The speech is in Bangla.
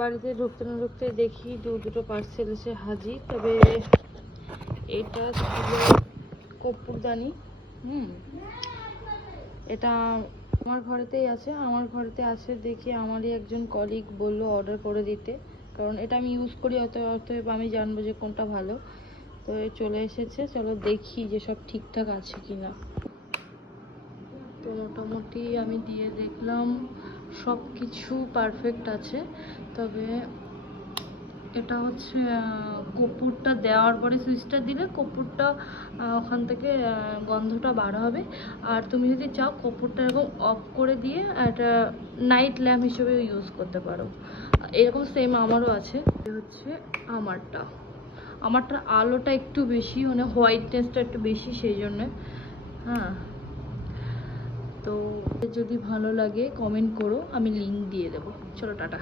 বাড়িতে ঢুকতে না ঢুকতে দেখি দুটো পার্সেল এসে হাজির। তবে এটা ছিল কর্পূরদানি। এটা আমার ঘরেতেই আছে। আমার ঘরেতে আছে দেখি আমারই একজন কলিগ বলল অর্ডার করে দিতে, কারণ এটা আমি ইউজ করি, অতএব আমি জানবো যে কোনটা ভালো। তো চলে এসেছে, চলো দেখি যে সব ঠিকঠাক আছে কিনা। তো মোটামুটি আমি দিয়ে দেখলাম সব কিছু পারফেক্ট আছে। তবে এটা হচ্ছে কর্পূরটা দেওয়ার পরে সুইচটা দিলে কর্পূরটা ওখান থেকে গন্ধটা বার হবে। আর তুমি যদি চাও কর্পূরটা এরকম অফ করে দিয়ে একটা নাইট ল্যাম্প হিসেবে ইউজ করতে পারো। এরকম সেম আমারও আছে। হচ্ছে আমারটার আলোটা একটু বেশি, মানে হোয়াইটনেসটা একটু বেশি, সেই জন্য। হ্যাঁ, তো যদি ভালো লাগে কমেন্ট করো, আমি লিঙ্ক দিয়ে দেবো। চলো টাটা।